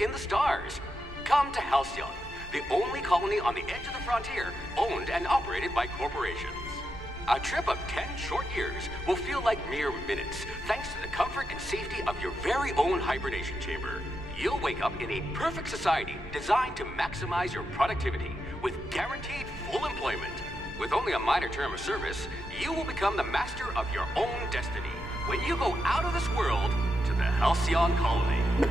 in the stars. Come to Halcyon, the only colony on the edge of the frontier, owned and operated by corporations. A trip of 10 short years will feel like mere minutes, thanks to the comfort and safety of your very own hibernation chamber. You'll wake up in a perfect society designed to maximize your productivity with guaranteed full employment. With only a minor term of service, you will become the master of your own destiny when you go out of this world to the Halcyon colony.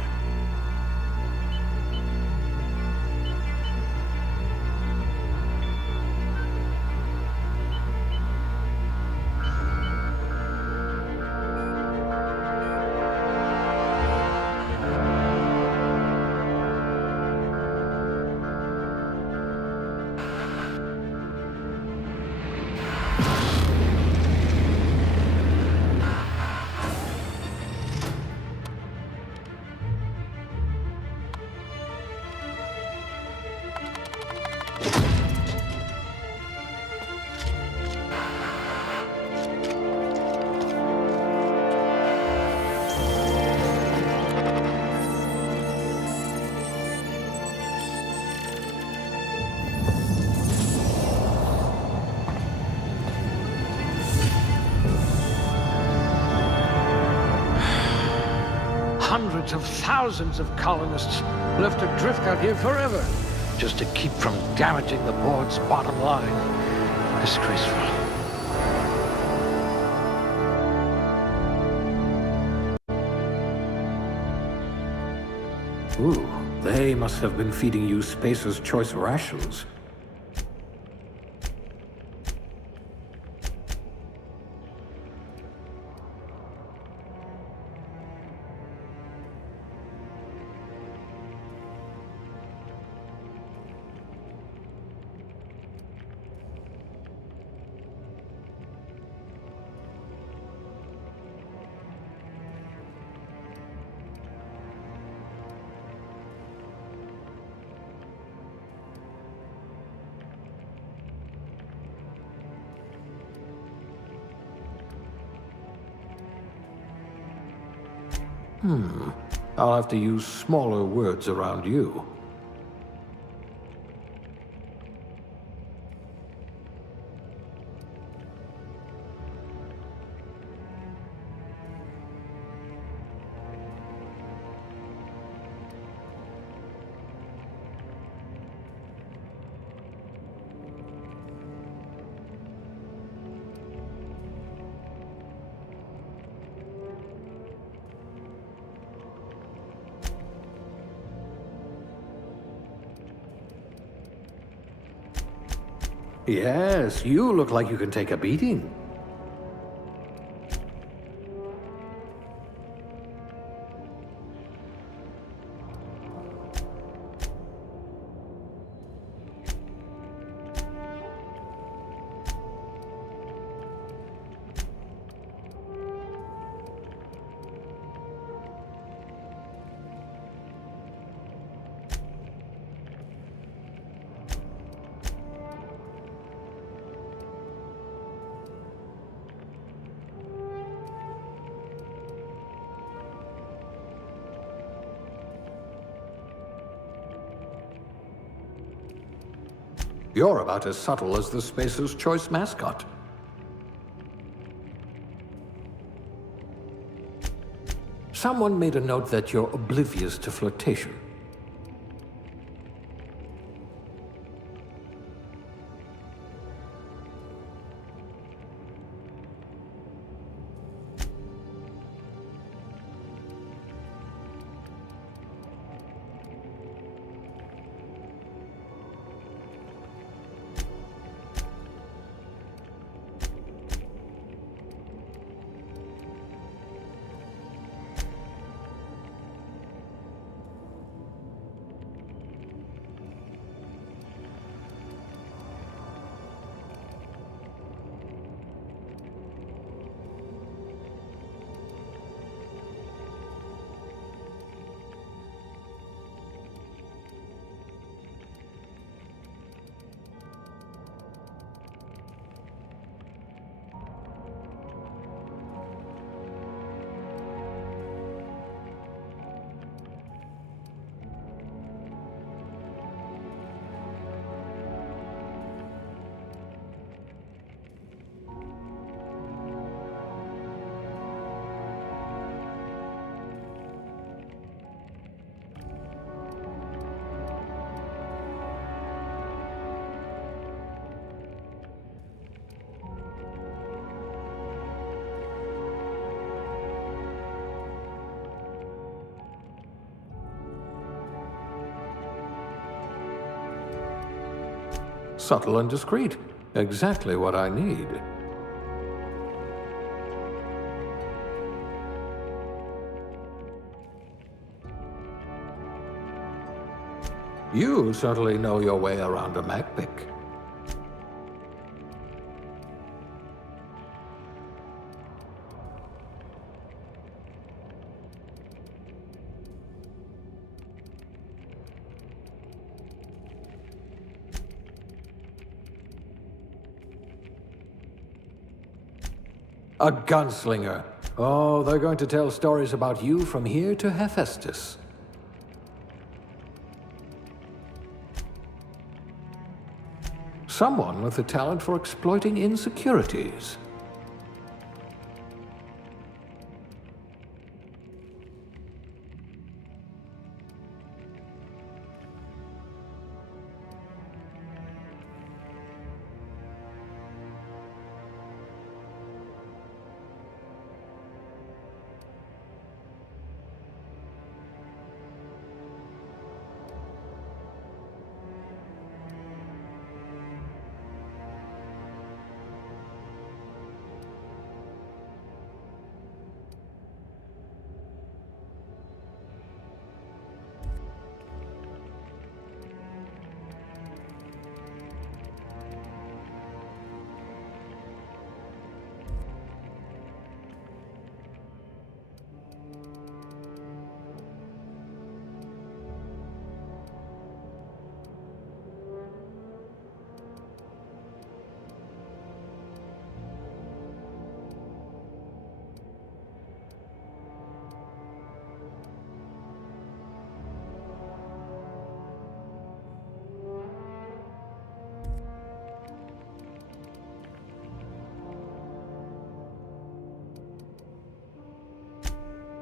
Hundreds of thousands of colonists left adrift out here forever, just to keep from damaging the board's bottom line. Disgraceful. Ooh, they must have been feeding you Spacer's Choice rations. I'll have to use smaller words around you. Yes, you look like you can take a beating. You're about as subtle as the Spacer's Choice mascot. Someone made a note that you're oblivious to flirtation. Subtle and discreet. Exactly what I need. You certainly know your way around a magpick. A gunslinger. Oh, they're going to tell stories about you from here to Hephaestus. Someone with a talent for exploiting insecurities.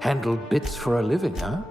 Handle bits for a living, huh?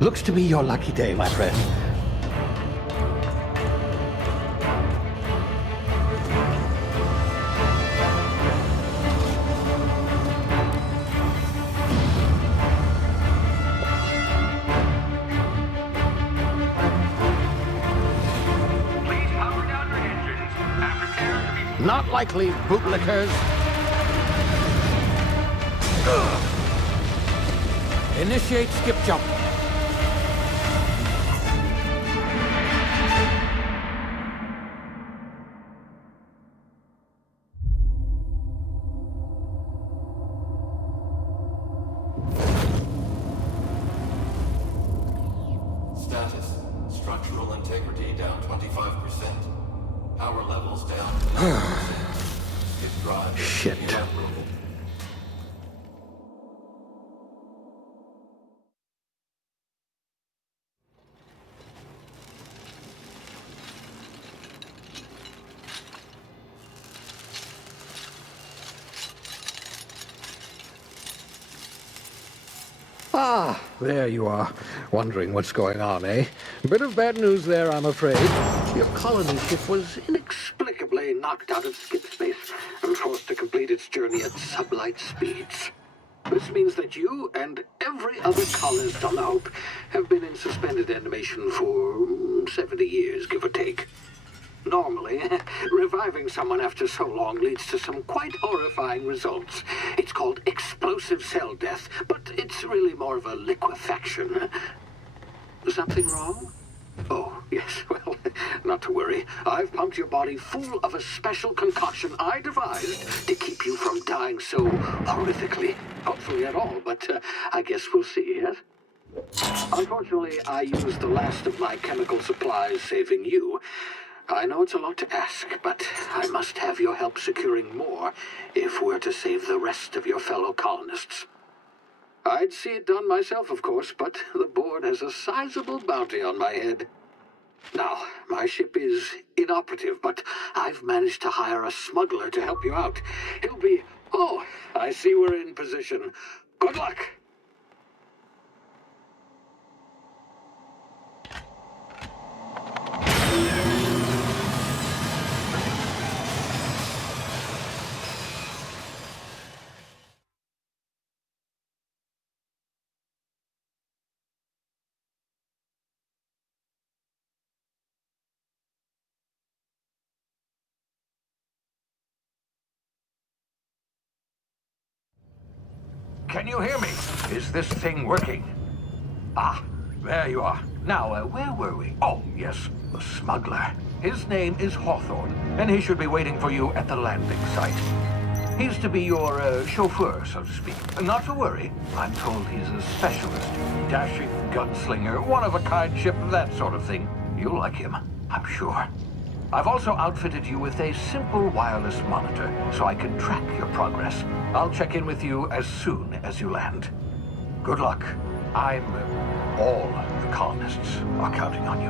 Looks to be your lucky day, my friend. Please power down your engines and prepare to be... Not likely, bootlickers. Initiate skip jump. Status. Structural integrity down 25%. Power levels down to 90%. Skip drive. Shit. Inoperable. Ah, there you are. Wondering what's going on, eh? Bit of bad news there, I'm afraid. Your colony ship was inexplicably knocked out of skip space and forced to complete its journey at sublight speeds. This means that you and every other colonist on the Hope have been in suspended animation for 70 years, give or take. Normally, reviving someone after so long leads to some quite horrifying results. It's called explosive cell death, but it's really more of a liquefaction. Something wrong? Oh, yes, well, not to worry. I've pumped your body full of a special concoction I devised to keep you from dying so horrifically. Hopefully at all, but I guess we'll see, yes? Unfortunately, I used the last of my chemical supplies saving you. I know it's a lot to ask, but I must have your help securing more if we're to save the rest of your fellow colonists. I'd see it done myself, of course, but the board has a sizable bounty on my head. Now, my ship is inoperative, but I've managed to hire a smuggler to help you out. He'll be... Oh, I see we're in position. Good luck! Can you hear me? Is this thing working? Ah, there you are. Now, where were we? Oh, yes, the smuggler. His name is Hawthorne, and he should be waiting for you at the landing site. He's to be your chauffeur, so to speak. Not to worry. I'm told he's a specialist. Dashing gunslinger, one-of-a-kind ship, that sort of thing. You'll like him, I'm sure. I've also outfitted you with a simple wireless monitor, so I can track your progress. I'll check in with you as soon as you land. Good luck. All the colonists are counting on you.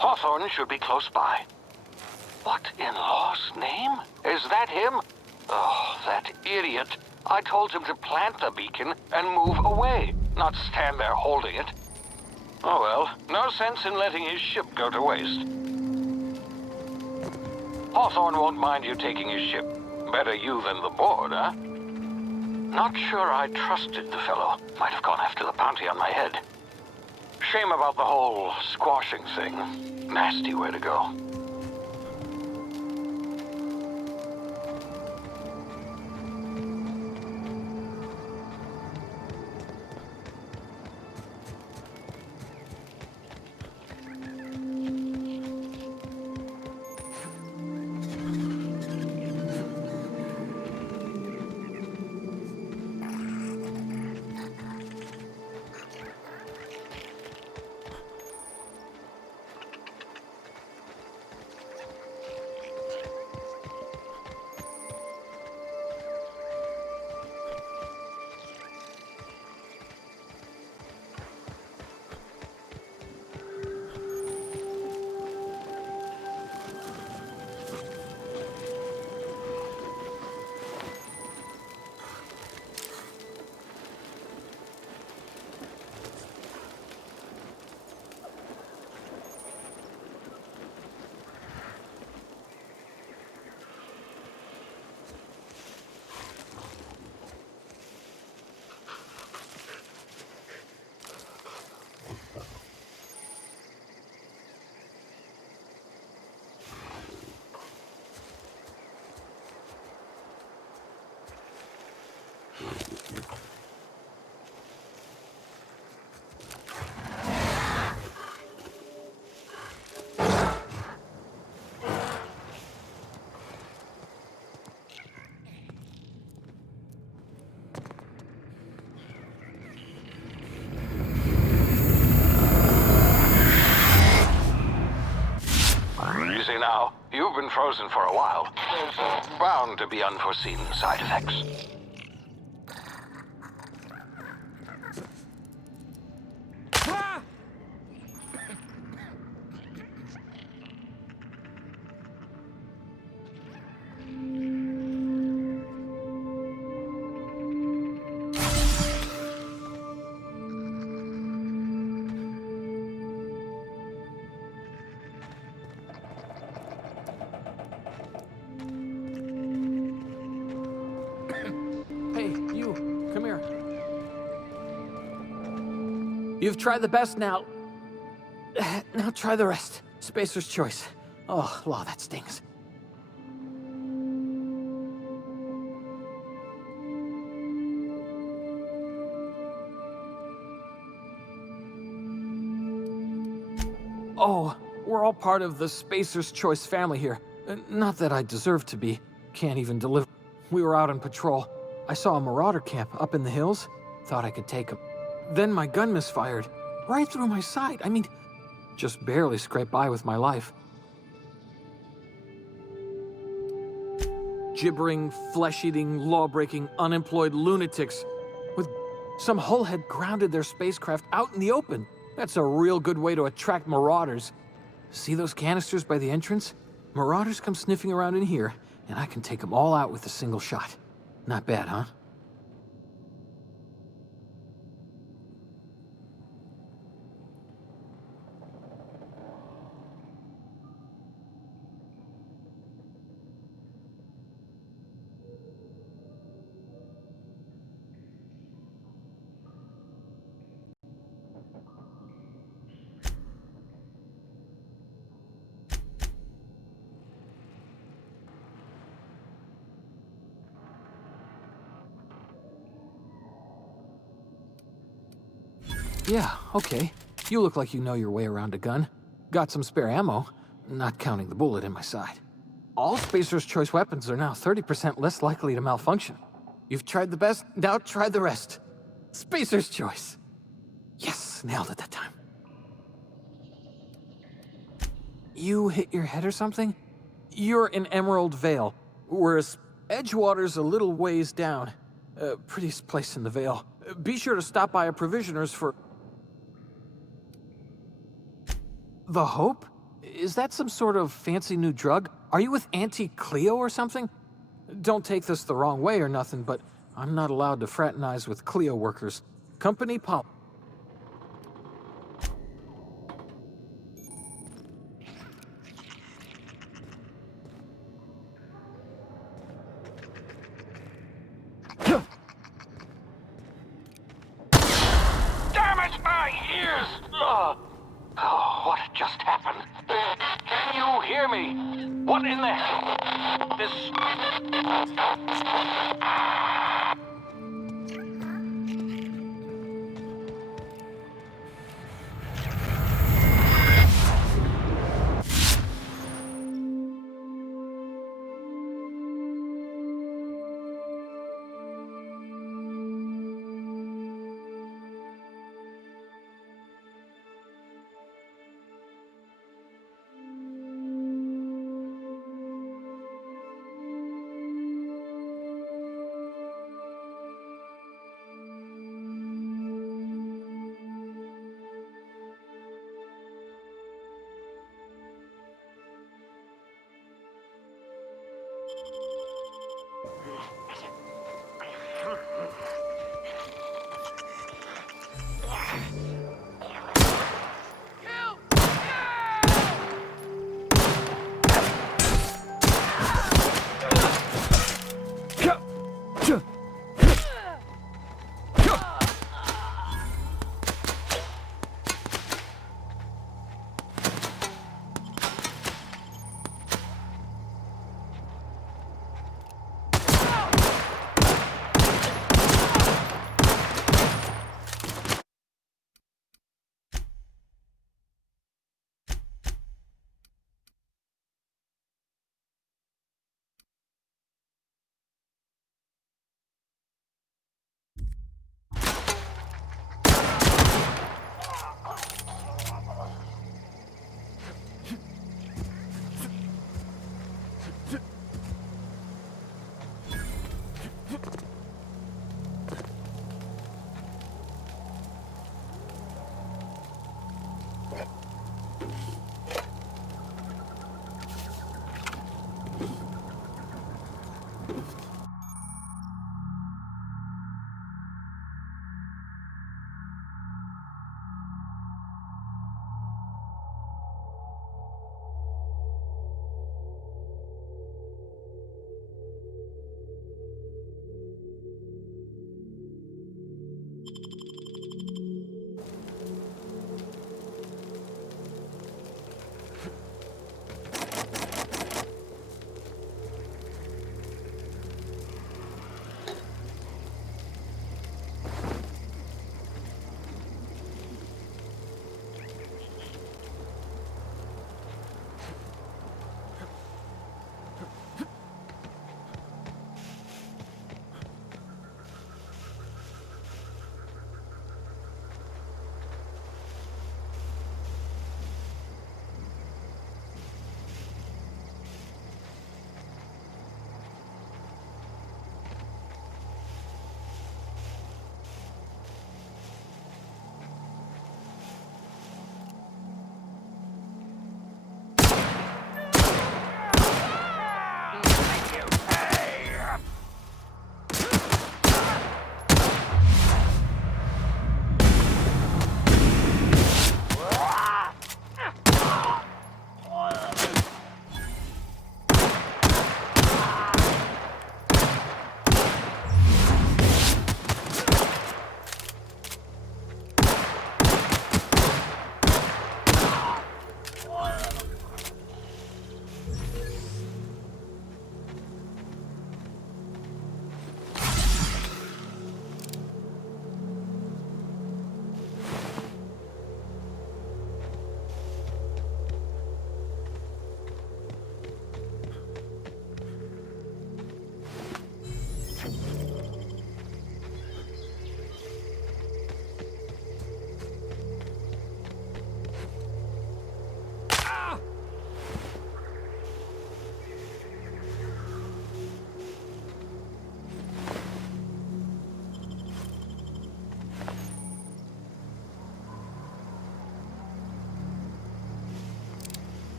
Hawthorne should be close by. What in law's name? Is that him? Oh, that idiot. I told him to plant the beacon and move away, not stand there holding it. Oh well, no sense in letting his ship go to waste. Hawthorne won't mind you taking his ship. Better you than the board, huh? Not sure I trusted the fellow. Might have gone after the bounty on my head. Shame about the whole squashing thing. Nasty way to go. been frozen for a while. There's bound to be unforeseen side effects. Hey, you, come here. You've tried the best now. Now try the rest. Spacer's choice. Oh, law, that stings. Oh, we're all part of the Spacer's Choice family here. Not that I deserve to be. Can't even deliver. We were out on patrol. I saw a marauder camp up in the hills. Thought I could take him. Then my gun misfired. Right through my side. I mean, just barely scraped by with my life. Gibbering, flesh-eating, law-breaking, unemployed lunatics with some hullhead grounded their spacecraft out in the open. That's a real good way to attract marauders. See those canisters by the entrance? Marauders come sniffing around in here, and I can take them all out with a single shot. Not bad, huh? Yeah, okay. You look like you know your way around a gun. Got some spare ammo, not counting the bullet in my side. All Spacer's Choice weapons are now 30% less likely to malfunction. You've tried the best, now try the rest. Spacer's Choice. Yes, nailed it that time. You hit your head or something? You're in Emerald Vale, whereas Edgewater's a little ways down. Prettiest place in the Vale. Be sure to stop by a provisioner's for... The Hope? Is that some sort of fancy new drug? Are you with Auntie Cleo or something? Don't take this the wrong way or nothing, but I'm not allowed to fraternize with Cleo workers. Company pop. Damn it, my ears! Oh, what just happened? Can you hear me? What in the hell? This...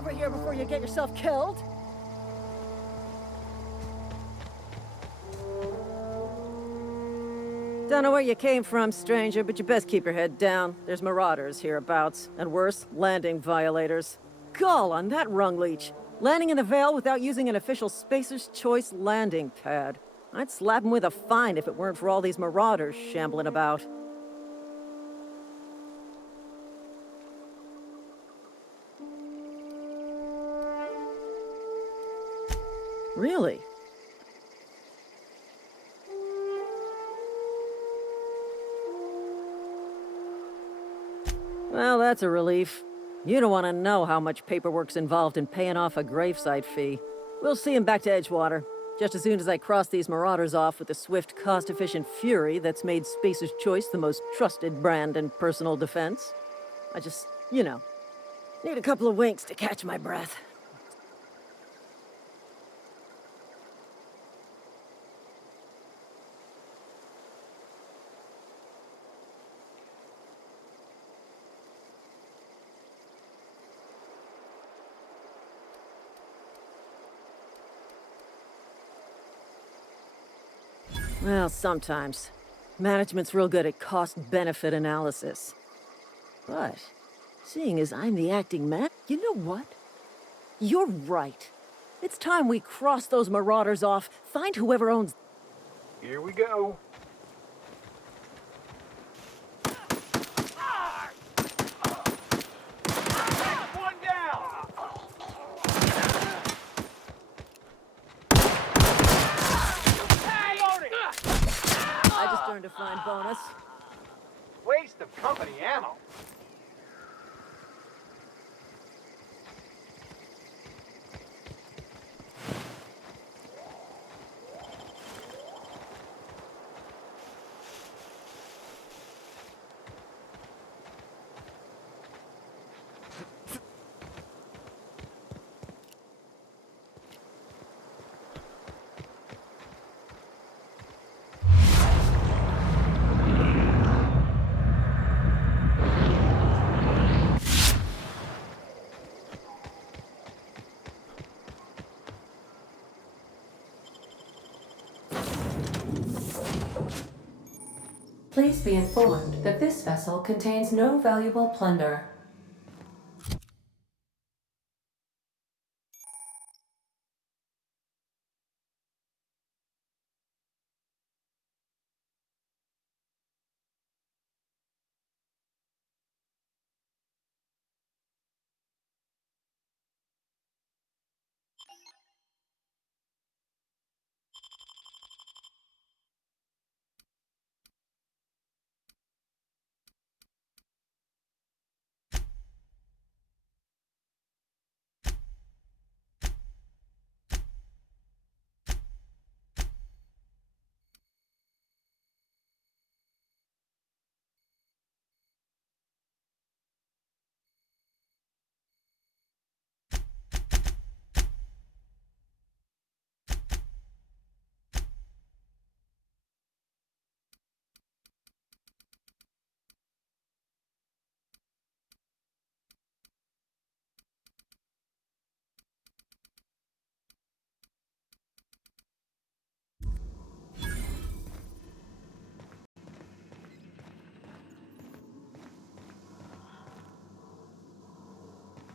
over here before you get yourself killed. Don't know where you came from, stranger, but you best keep your head down. There's marauders hereabouts, and worse, landing violators. Gall on that rung leech. Landing in the Vale without using an official Spacer's Choice landing pad. I'd slap him with a fine if it weren't for all these marauders shambling about. Really? Well, that's a relief. You don't want to know how much paperwork's involved in paying off a gravesite fee. We'll see him back to Edgewater, just as soon as I cross these marauders off with the swift, cost-efficient fury that's made Spacer's Choice the most trusted brand in personal defense. I just, need a couple of winks to catch my breath. Well, sometimes. Management's real good at cost-benefit analysis. But, seeing as I'm the acting man, you know what? You're right. It's time we cross those marauders off, find whoever owns... Here we go. One down! I just earned a fine bonus. Waste of company ammo. Please be informed that this vessel contains no valuable plunder.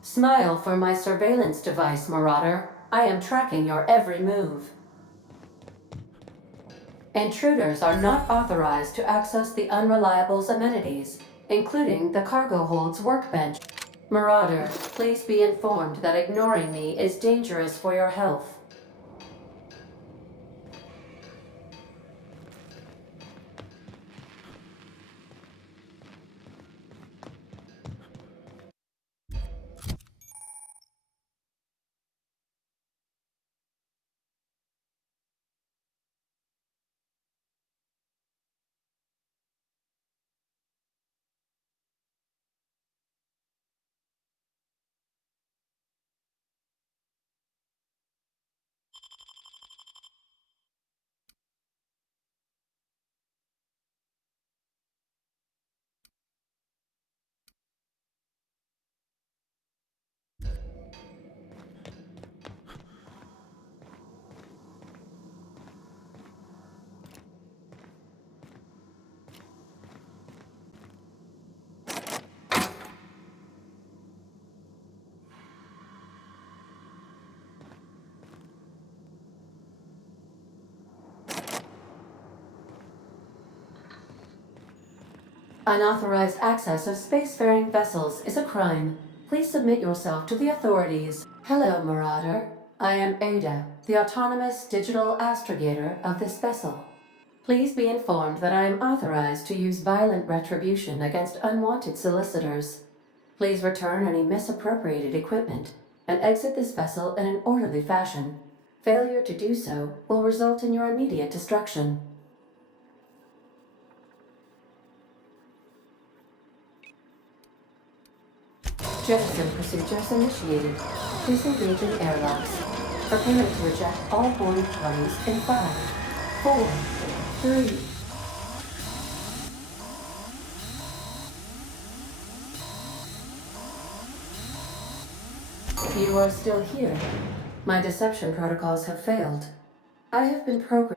Smile for my surveillance device, Marauder. I am tracking your every move. Intruders are not authorized to access the Unreliable's amenities, including the cargo hold's workbench. Marauder, please be informed that ignoring me is dangerous for your health. Unauthorized access of spacefaring vessels is a crime. Please submit yourself to the authorities. Hello, Marauder. I am Ada, the autonomous digital astrogator of this vessel. Please be informed that I am authorized to use violent retribution against unwanted solicitors. Please return any misappropriated equipment and exit this vessel in an orderly fashion. Failure to do so will result in your immediate destruction. Jettison procedures initiated. Disengaging airlocks. Preparing to eject all boarding parties in 5, 4, 3. You are still here. My deception protocols have failed. I have been programmed.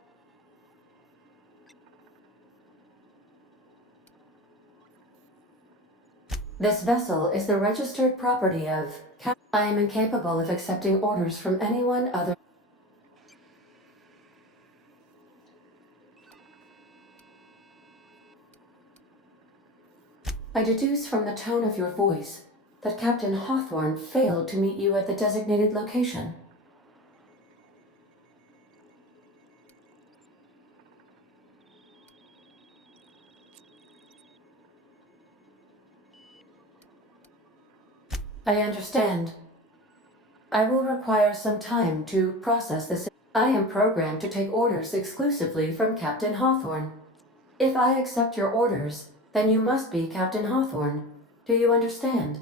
This vessel is the registered property of I am incapable of accepting orders from anyone other. I deduce from the tone of your voice that Captain Hawthorne failed to meet you at the designated location. I understand. I will require some time to process this. I am programmed to take orders exclusively from Captain Hawthorne. If I accept your orders, then you must be Captain Hawthorne. Do you understand?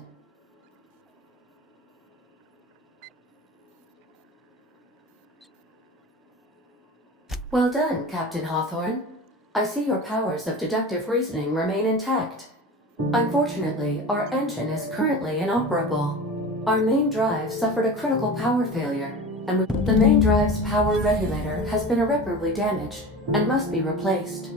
Well done, Captain Hawthorne. I see your powers of deductive reasoning remain intact. Unfortunately, our engine is currently inoperable. Our main drive suffered a critical power failure, and the main drive's power regulator has been irreparably damaged and must be replaced.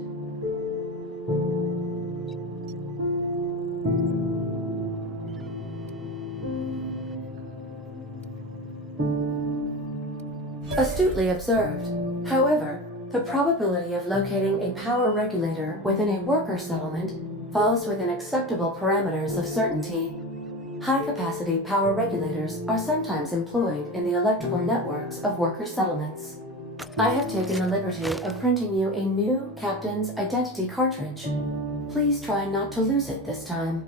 Astutely observed. However, the probability of locating a power regulator within a worker settlement falls within acceptable parameters of certainty. High-capacity power regulators are sometimes employed in the electrical networks of worker settlements. I have taken the liberty of printing you a new Captain's Identity cartridge. Please try not to lose it this time.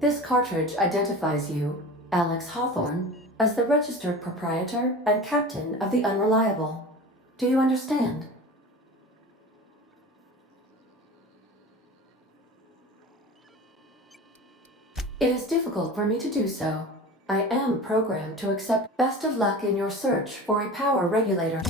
This cartridge identifies you, Alex Hawthorne, as the registered proprietor and captain of the Unreliable. Do you understand? It is difficult for me to do so. I am programmed to accept. Best of luck in your search for a power regulator.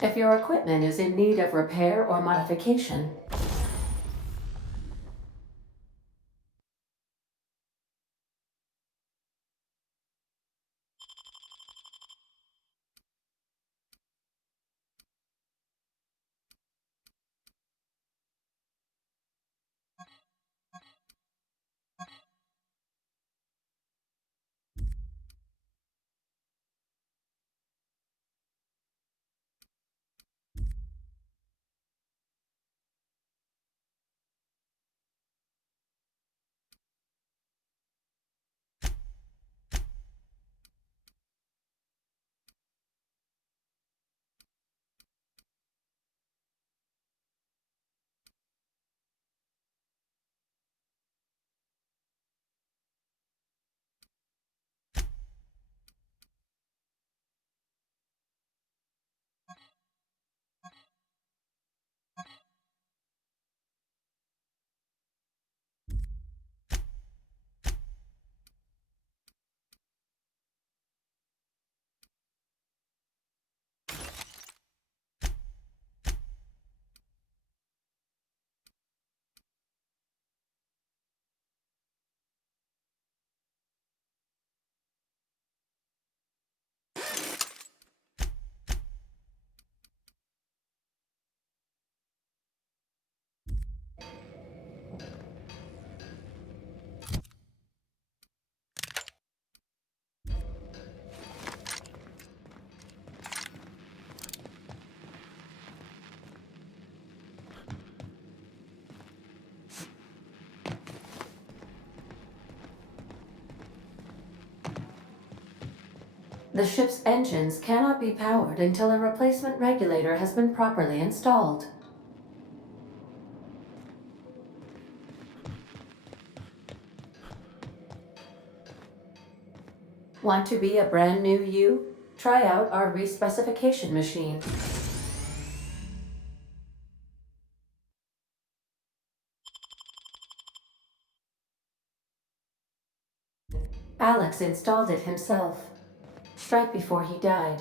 If your equipment is in need of repair or modification, the ship's engines cannot be powered until a replacement regulator has been properly installed. Want to be a brand new you? Try out our respecification machine. Alex installed it himself, right before he died.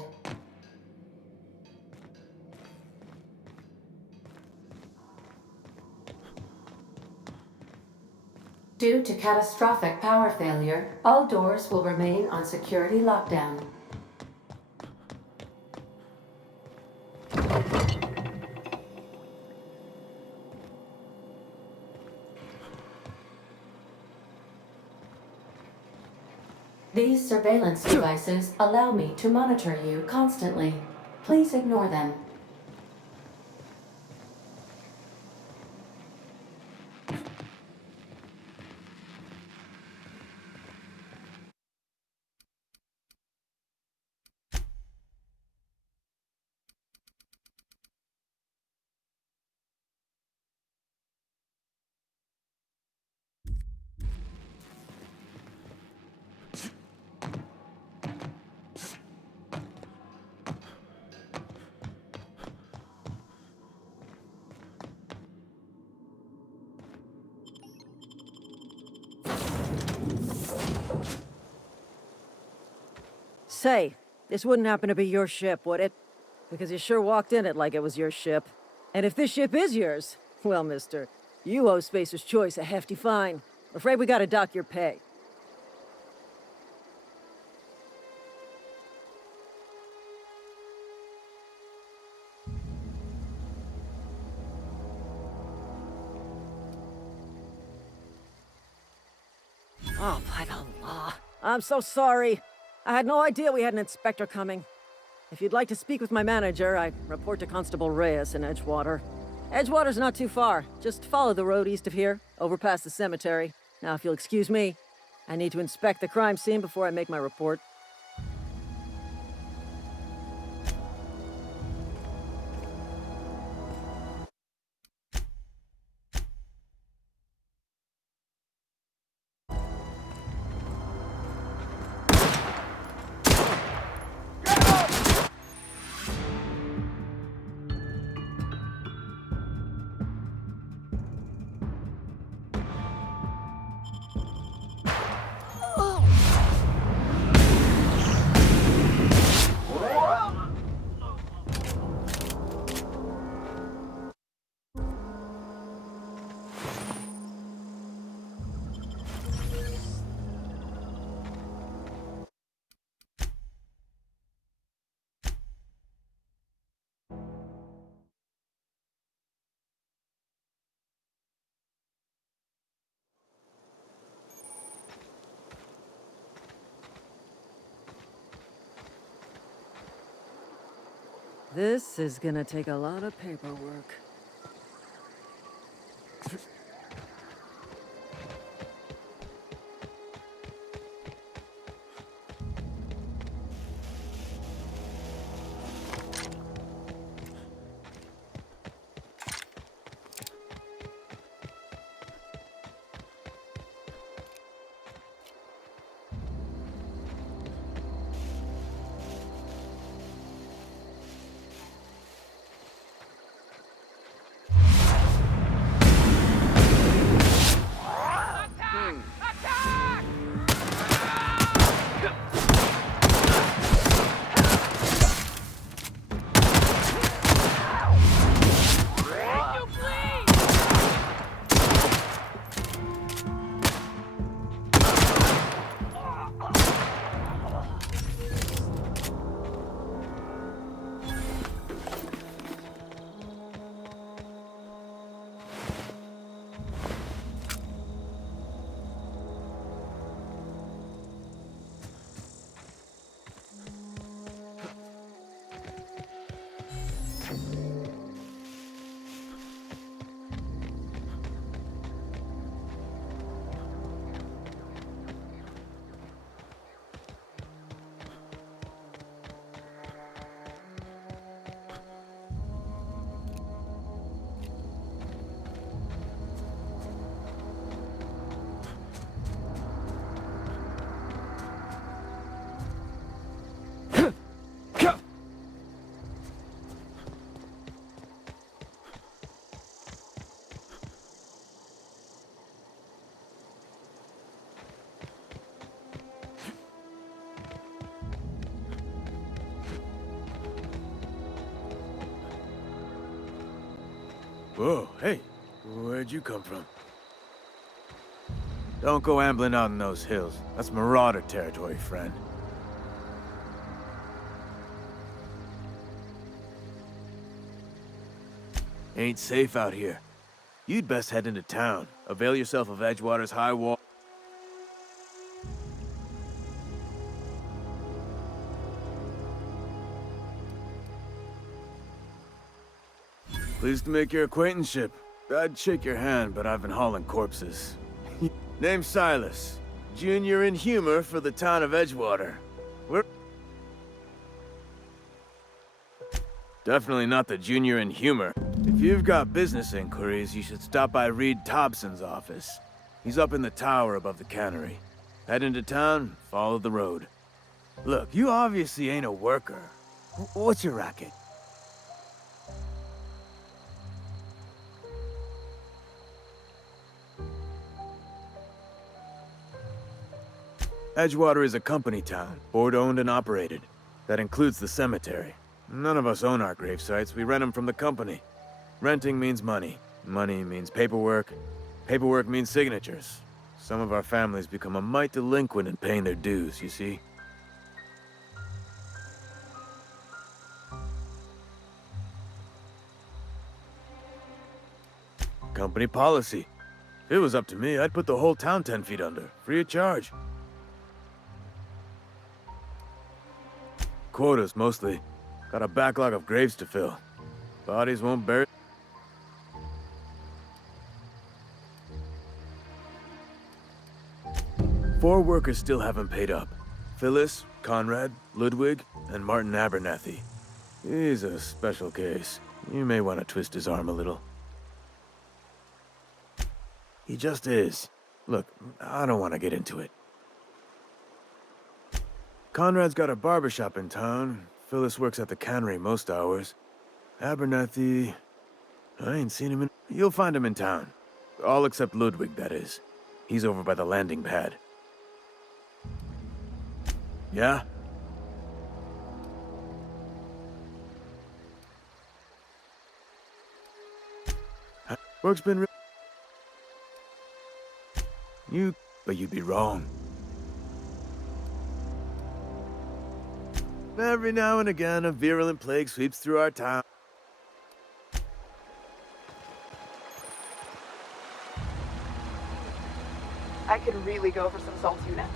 Due to catastrophic power failure, all doors will remain on security lockdown. These surveillance devices allow me to monitor you constantly. Please ignore them. Say, this wouldn't happen to be your ship, would it? Because you sure walked in it like it was your ship. And if this ship is yours, well, mister, you owe Spacer's Choice a hefty fine. Afraid we gotta dock your pay. Oh, by the law. I'm so sorry. I had no idea we had an inspector coming. If you'd like to speak with my manager, I report to Constable Reyes in Edgewater. Edgewater's not too far. Just follow the road east of here, over past the cemetery. Now, if you'll excuse me, I need to inspect the crime scene before I make my report. This is gonna take a lot of paperwork. Whoa, hey, where'd you come from? Don't go ambling out in those hills. That's Marauder territory, friend. Ain't safe out here. You'd best head into town. Avail yourself of Edgewater's high wall. Pleased to make your acquaintanceship. I'd shake your hand, but I've been hauling corpses. Name's Silas. Junior in humor for the town of Edgewater. We're... Definitely not the junior in humor. If you've got business inquiries, you should stop by Reed Thompson's office. He's up in the tower above the cannery. Head into town, follow the road. Look, you obviously ain't a worker. What's your racket? Edgewater is a company town, board-owned and operated. That includes the cemetery. None of us own our grave sites, we rent them from the company. Renting means money. Money means paperwork. Paperwork means signatures. Some of our families become a mite delinquent in paying their dues, you see? Company policy. If it was up to me, I'd put the whole town 10 feet under, free of charge. Quotas, mostly. Got a backlog of graves to fill. Bodies won't bury... 4 workers still haven't paid up. Phyllis, Conrad, Ludwig, and Martin Abernathy. He's a special case. You may want to twist his arm a little. He just is. Look, I don't want to get into it. Conrad's got a barbershop in town. Phyllis works at the cannery most hours. Abernathy... I ain't seen him in... You'll find him in town. All except Ludwig, that is. He's over by the landing pad. Yeah? Work's been but you'd be wrong. Every now and again, a virulent plague sweeps through our town. I could really go for some salt tuna.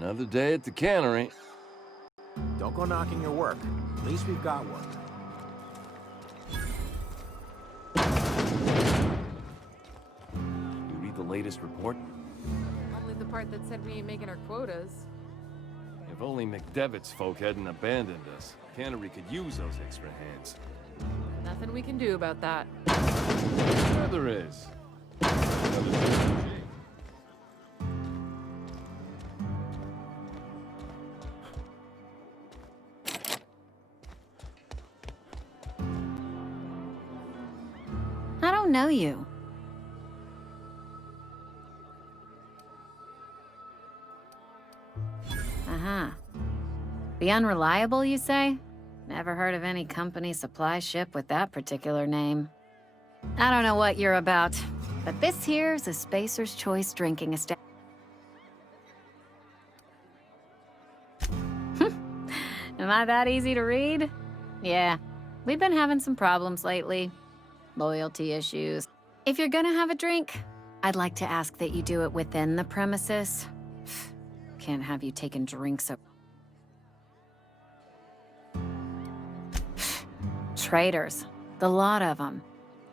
Another day at the cannery. Don't go knocking your work. At least we've got one. You read the latest report? Only the part that said we ain't making our quotas. If only McDevitt's folk hadn't abandoned us. Cannery could use those extra hands. Nothing we can do about that. Sure there is. Another synergy. I don't know you. Uh-huh. The Unreliable, you say? Never heard of any company supply ship with that particular name. I don't know what you're about, but this here's a Spacer's Choice drinking establishment. Am I that easy to read? Yeah, we've been having some problems lately. Loyalty issues. If you're gonna have a drink, I'd like to ask that you do it within the premises. Can't have you taking drinks. Traitors. The lot of them.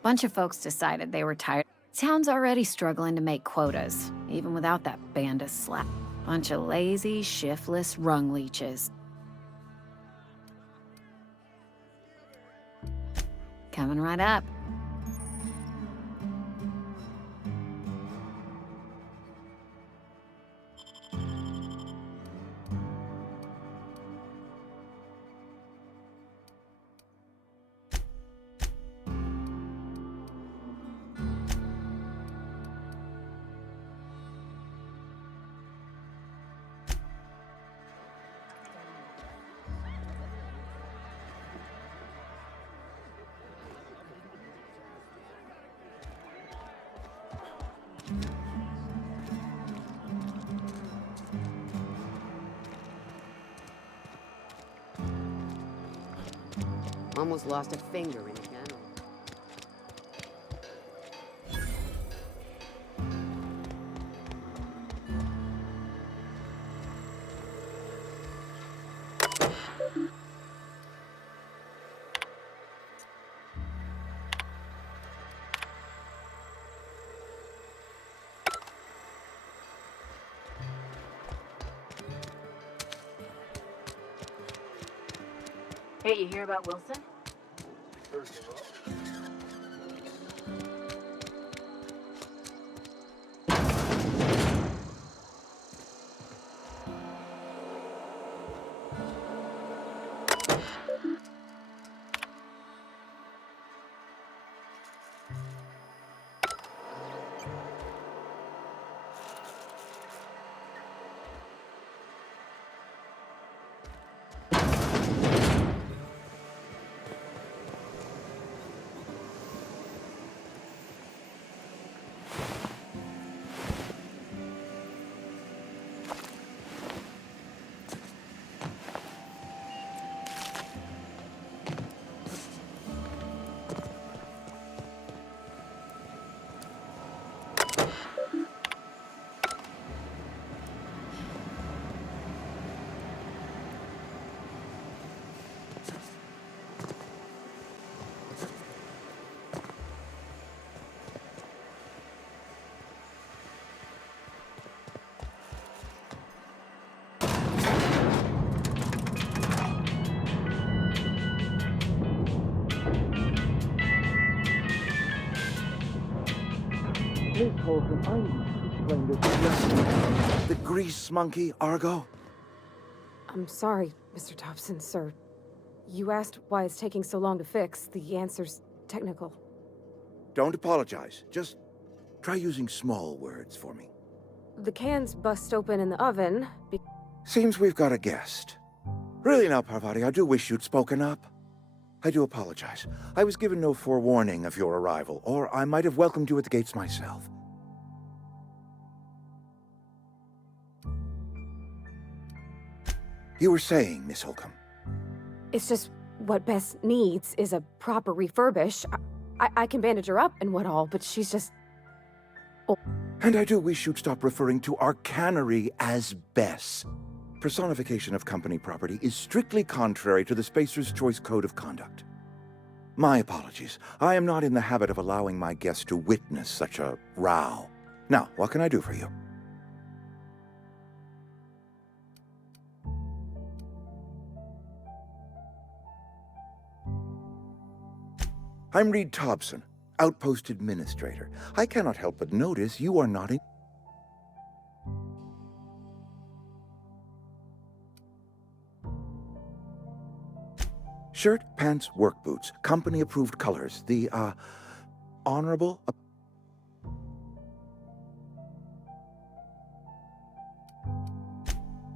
Bunch of folks decided they were tired. Town's already struggling to make quotas, even without that band of slap. Bunch of lazy, shiftless rung leeches. Coming right up. Almost lost a finger in the kennel. Hey, you hear about Wilson? Miss Holcomb, I need to explain this to you. The grease monkey, Argo? I'm sorry, Mr. Thompson, sir. You asked why it's taking so long to fix. The answer's technical. Don't apologize. Just try using small words for me. The cans bust open in the oven. Seems we've got a guest. Really now, Parvati, I do wish you'd spoken up. I do apologize. I was given no forewarning of your arrival, or I might have welcomed you at the gates myself. You were saying, Miss Holcomb. It's just what Bess needs is a proper refurbish. I can bandage her up and what all, but she's just... And I do wish you'd stop referring to our cannery as Bess. Personification of company property is strictly contrary to the Spacer's Choice Code of Conduct. My apologies. I am not in the habit of allowing my guests to witness such a row. Now, what can I do for you? I'm Reed Thompson, Outpost Administrator. I cannot help but notice you are not in... Shirt, pants, work boots, company-approved colors. The, honorable...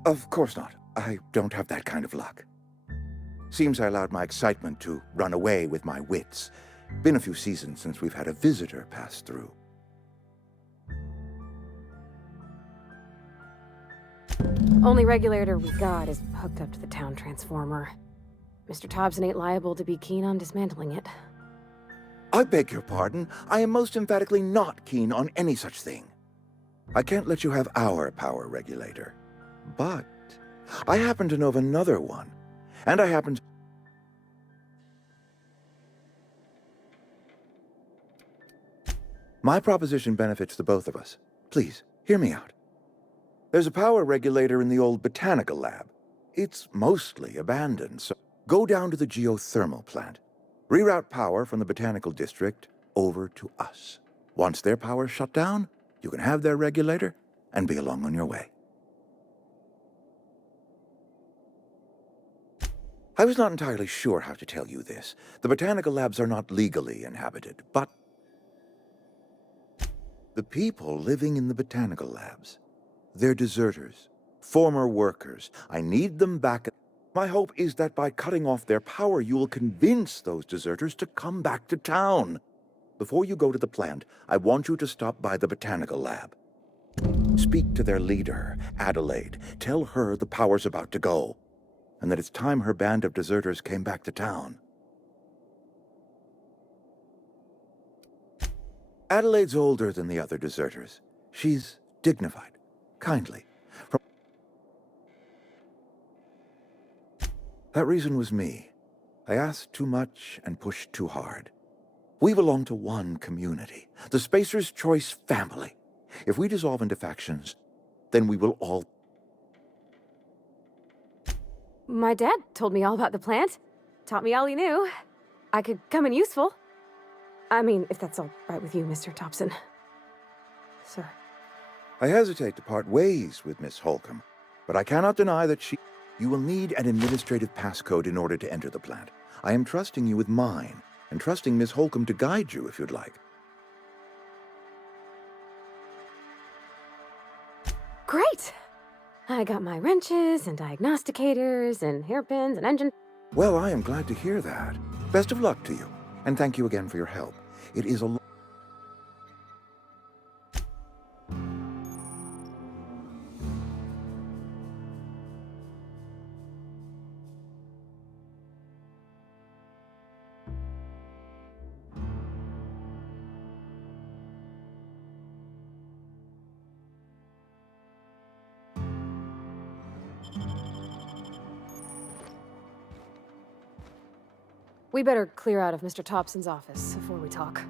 Of course not. I don't have that kind of luck. Seems I allowed my excitement to run away with my wits. Been a few seasons since we've had a visitor pass through. Only regulator we got is hooked up to the town transformer. Mr. Thompson ain't liable to be keen on dismantling it. I beg your pardon. I am most emphatically not keen on any such thing. I can't let you have our power regulator. But I happen to know of another one. And I happen to... My proposition benefits the both of us. Please, hear me out. There's a power regulator in the old botanical lab. It's mostly abandoned, so go down to the geothermal plant. Reroute power from the botanical district over to us. Once their power's shut down, you can have their regulator and be along on your way. I was not entirely sure how to tell you this. The botanical labs are not legally inhabited, but the people living in the botanical labs, they're deserters, former workers. I need them back. My hope is that by cutting off their power, you will convince those deserters to come back to town. Before you go to the plant, I want you to stop by the botanical lab. Speak to their leader, Adelaide. Tell her the power's about to go, and that it's time her band of deserters came back to town. Adelaide's older than the other deserters. She's dignified, kindly. That reason was me. I asked too much and pushed too hard. We belong to one community, the Spacer's Choice family. If we dissolve into factions, then we will all... My dad told me all about the plant. Taught me all he knew. I could come in useful. I mean, if that's all right with you, Mr. Thompson. Sir. I hesitate to part ways with Miss Holcomb, but I cannot deny that she... You will need an administrative passcode in order to enter the plant. I am trusting you with mine, and trusting Miss Holcomb to guide you if you'd like. Great! I got my wrenches and diagnosticators and hairpins and engine... Well, I am glad to hear that. Best of luck to you, and thank you again for your help. It is a... We better clear out of Mr. Thompson's office before we talk.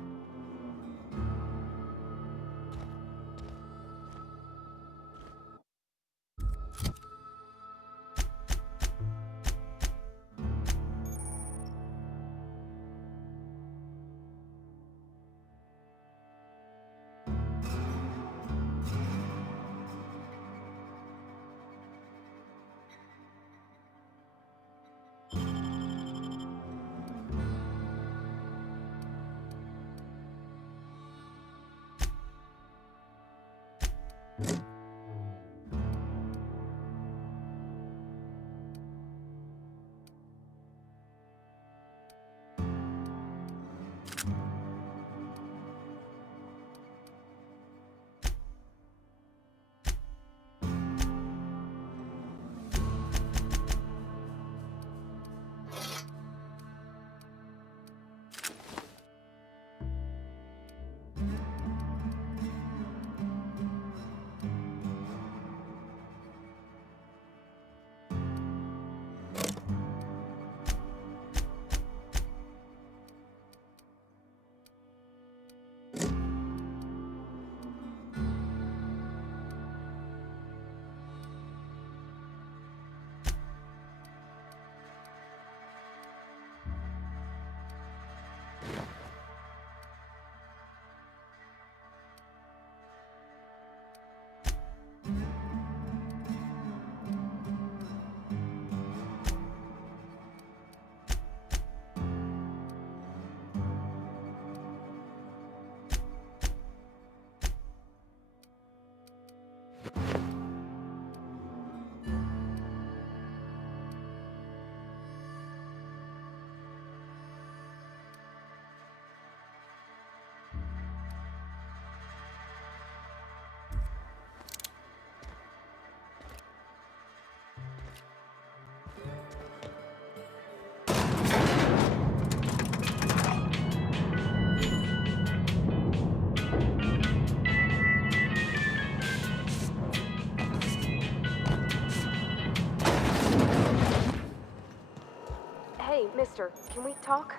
can we talk?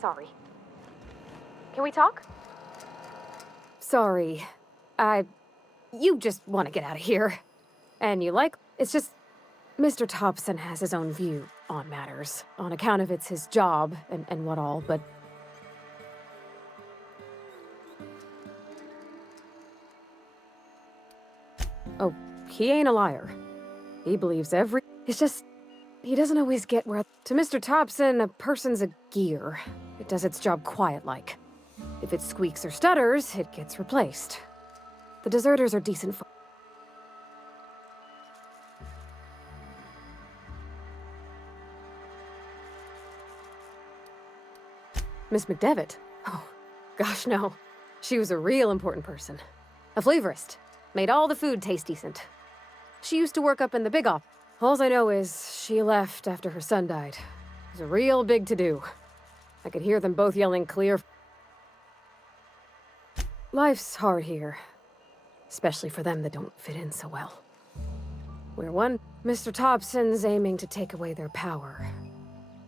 Sorry. Can we talk? Sorry. You just want to get out of here. And you like... It's just... Mr. Thompson has his own view on matters, on account of it's his job and what all, but... Oh, he ain't a liar. He believes every... It's just... He doesn't always get where... To Mr. Thompson, a person's a gear. It does its job quiet-like. If it squeaks or stutters, it gets replaced. The deserters are decent for... Miss McDevitt? Oh, gosh, no. She was a real important person. A flavorist. Made all the food taste decent. She used to work up in the big office. All I know is she left after her son died. It was a real big to-do. I could hear them both yelling clear. Life's hard here. Especially for them that don't fit in so well. We're one... Mr. Thompson's aiming to take away their power.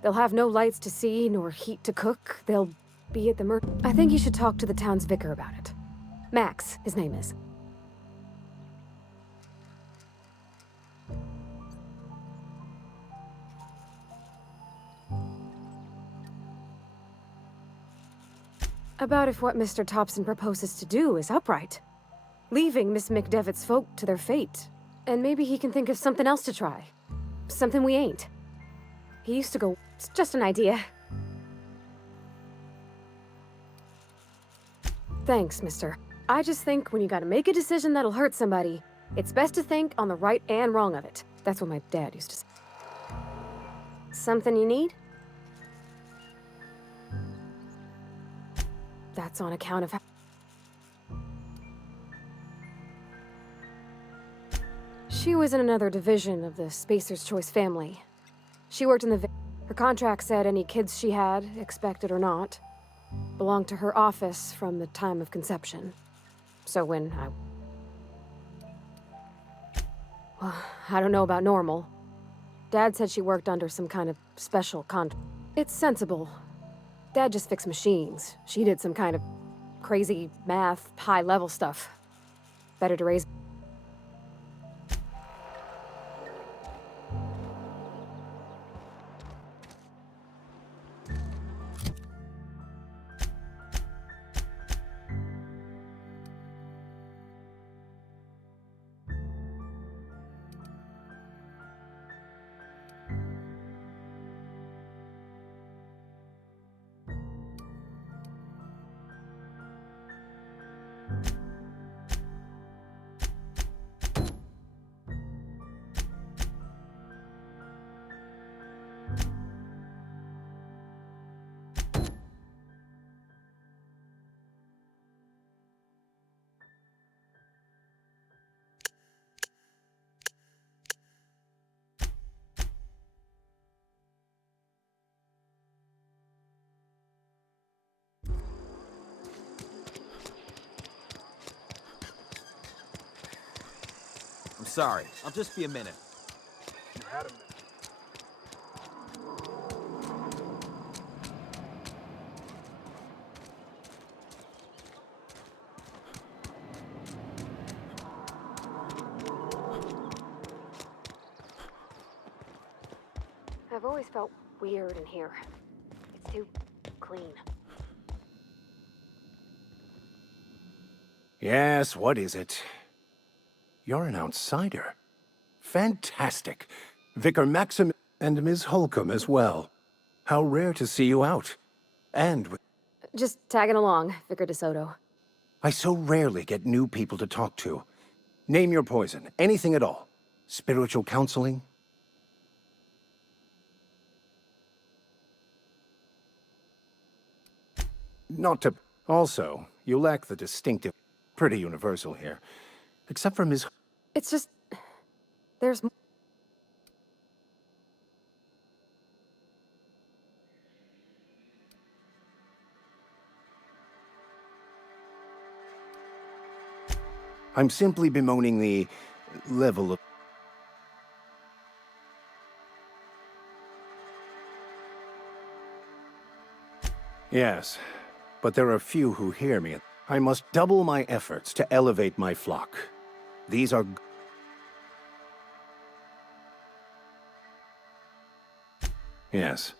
They'll have no lights to see, nor heat to cook. They'll be at the I think you should talk to the town's vicar about it. Max, his name is. About if what Mr. Thompson proposes to do is upright. Leaving Miss McDevitt's folk to their fate. And maybe he can think of something else to try. Something we ain't. He used to go... It's just an idea. Thanks, mister. I just think when you gotta make a decision that'll hurt somebody, it's best to think on the right and wrong of it. That's what my dad used to say. Something you need? That's on account of how... She was in another division of the Spacer's Choice family. She worked in the... Her contract said any kids she had, expected or not, belonged to her office from the time of conception. So when Well, I don't know about normal. Dad said she worked under some kind of special contract. It's sensible. Dad just fixed machines. She did some kind of crazy math, high-level stuff. Better to raise... I'm sorry. I'll just be a minute. You had a minute. I've always felt weird in here. It's too clean. Yes, what is it? You're an outsider. Fantastic. Vicar Maxim and Ms. Holcomb as well. How rare to see you out. And with... Just tagging along, Vicar DeSoto. I so rarely get new people to talk to. Name your poison, anything at all. Spiritual counseling? Not to... Also, you lack the distinctive... Pretty universal here. Except for Ms. It's just... There's... I'm simply bemoaning the level of... Yes, but there are few who hear me. I must double my efforts to elevate my flock. These are... Yes,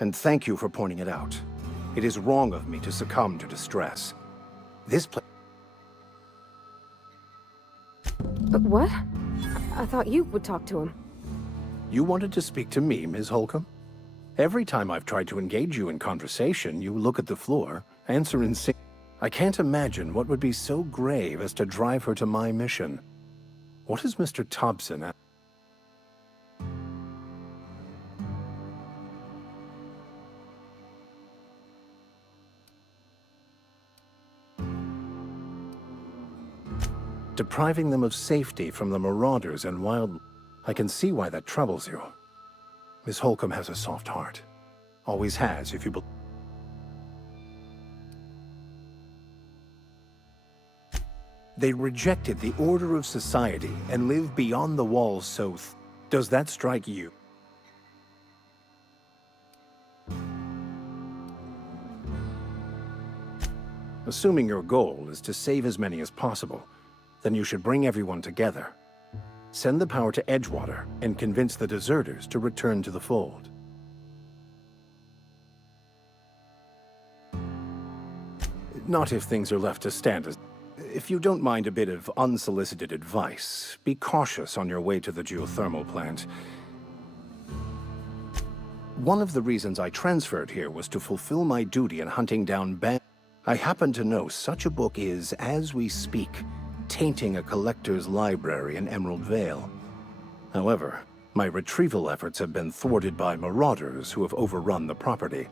and thank you for pointing it out. It is wrong of me to succumb to distress. This place... What? I thought you would talk to him. You wanted to speak to me, Ms. Holcomb? Every time I've tried to engage you in conversation, you look at the floor, answer in sync. I can't imagine what would be so grave as to drive her to my mission. What is Mr. Thompson at? Depriving them of safety from the marauders and wild... I can see why that troubles you. Miss Holcomb has a soft heart. Always has, if you believe. They rejected the order of society and live beyond the walls, so... Does that strike you? Assuming your goal is to save as many as possible, then you should bring everyone together. Send the power to Edgewater and convince the deserters to return to the fold. Not if things are left to stand as... If you don't mind a bit of unsolicited advice, be cautious on your way to the geothermal plant. One of the reasons I transferred here was to fulfill my duty in hunting down I happen to know such a book is, as we speak, tainting a collector's library in Emerald Vale. However, my retrieval efforts have been thwarted by marauders who have overrun the property.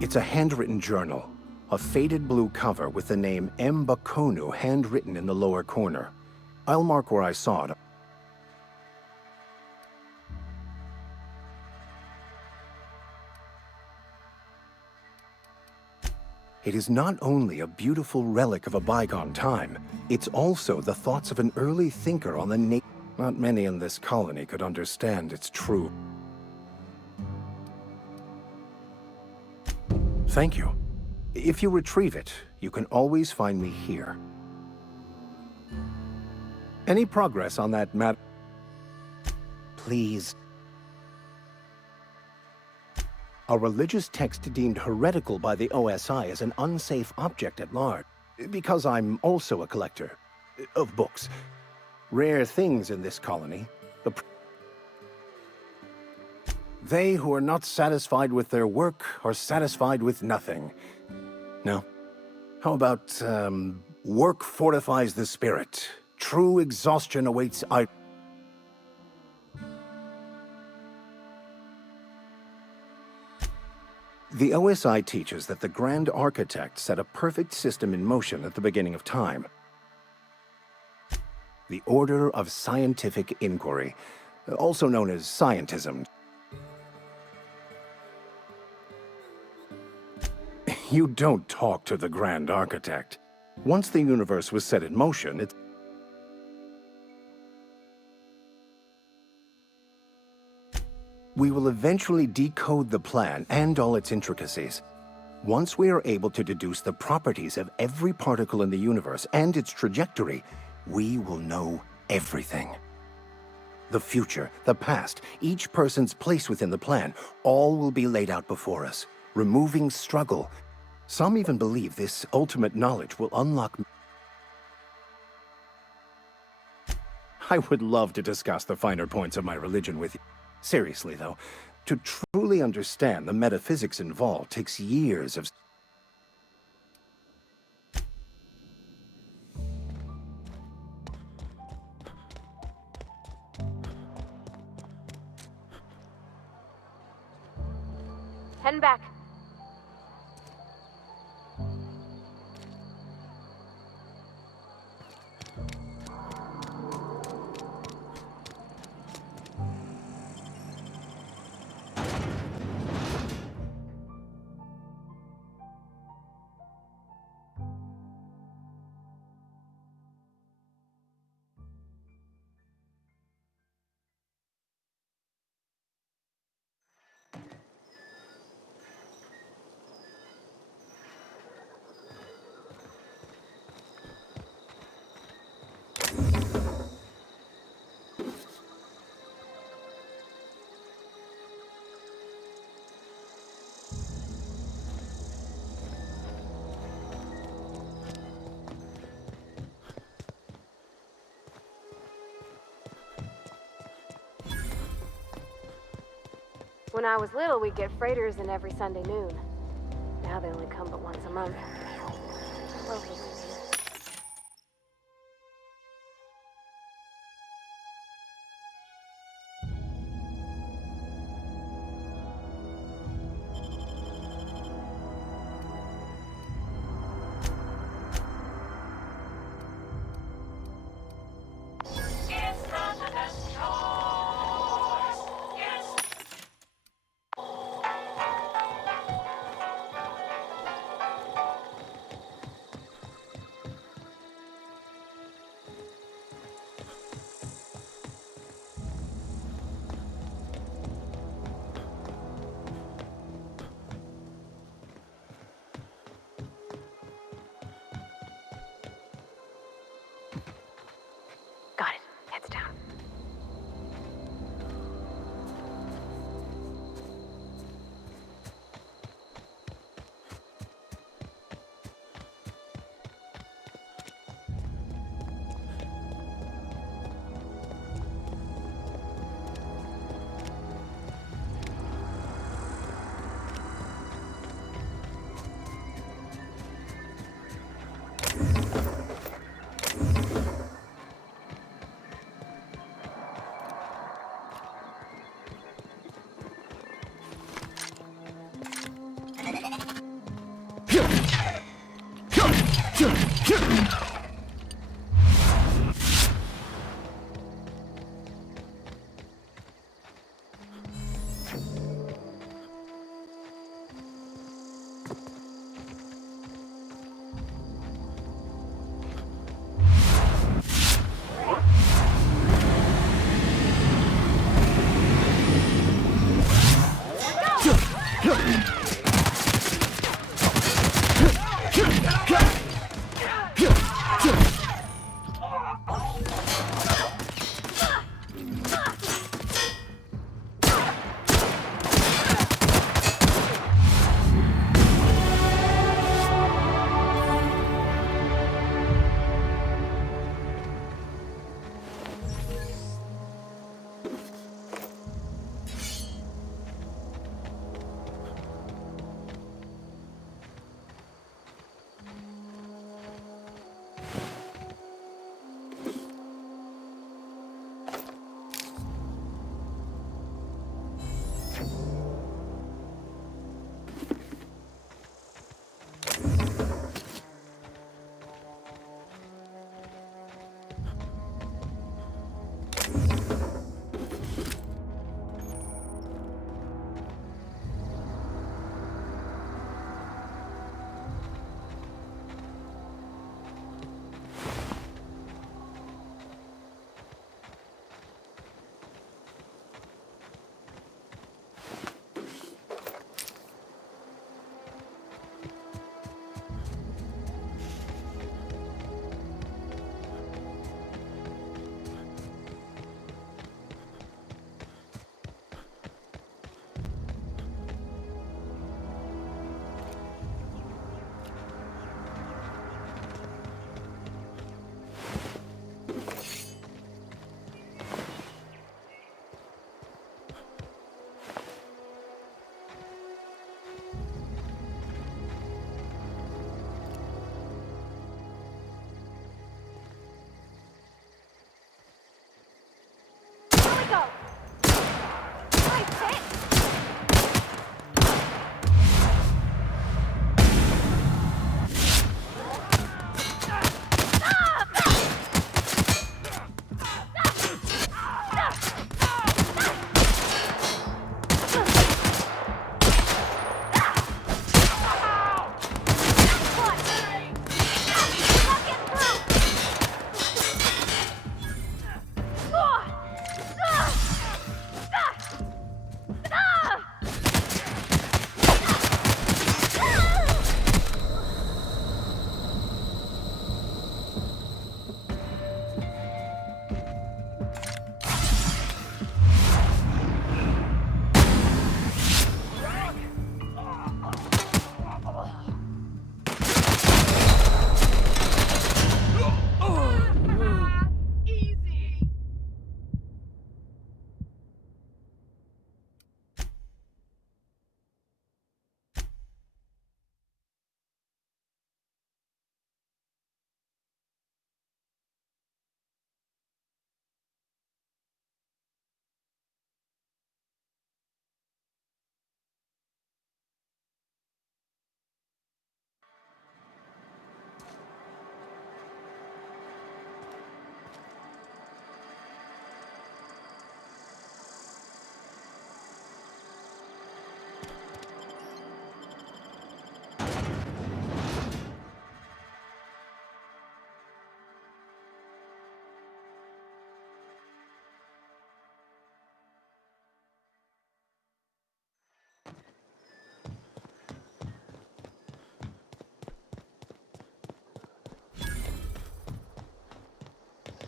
It's a handwritten journal, a faded blue cover with the name M. Bakonu handwritten in the lower corner. I'll mark where I saw it. It is not only a beautiful relic of a bygone time, it's also the thoughts of an early thinker on the Not many in this colony could understand its true. Thank you. If you retrieve it, you can always find me here. Any progress on that matter? Please. A religious text deemed heretical by the OSI is an unsafe object at large, because I'm also a collector of books. Rare things in this colony. They who are not satisfied with their work are satisfied with nothing. No. How about, work fortifies the spirit. True exhaustion awaits The OSI teaches that the Grand Architect set a perfect system in motion at the beginning of time. The Order of Scientific Inquiry, also known as scientism. You don't talk to the Grand Architect. Once the universe was set in motion, we will eventually decode the plan and all its intricacies. Once we are able to deduce the properties of every particle in the universe and its trajectory, we will know everything. The future, the past, each person's place within the plan, all will be laid out before us, removing struggle. Some even believe this ultimate knowledge will unlock... I would love to discuss the finer points of my religion with you. Seriously, though, to truly understand the metaphysics involved takes years of... Heading back. When I was little, we'd get freighters in every Sunday noon. Now they only come but once a month. I love living here.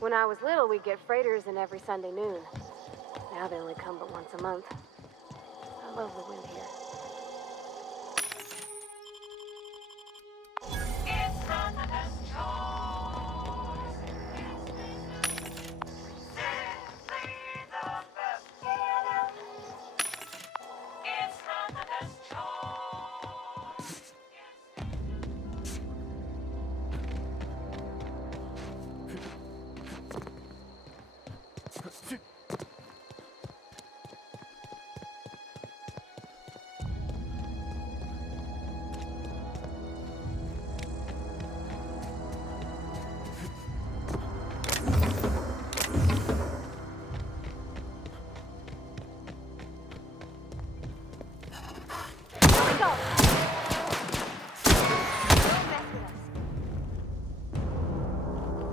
When I was little, we'd get freighters in every Sunday noon. Now they only come but once a month. I love the wind here.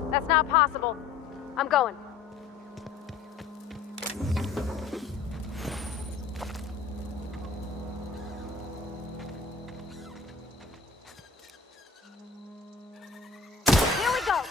That's not possible. I'm going. Here we go!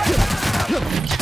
Look out!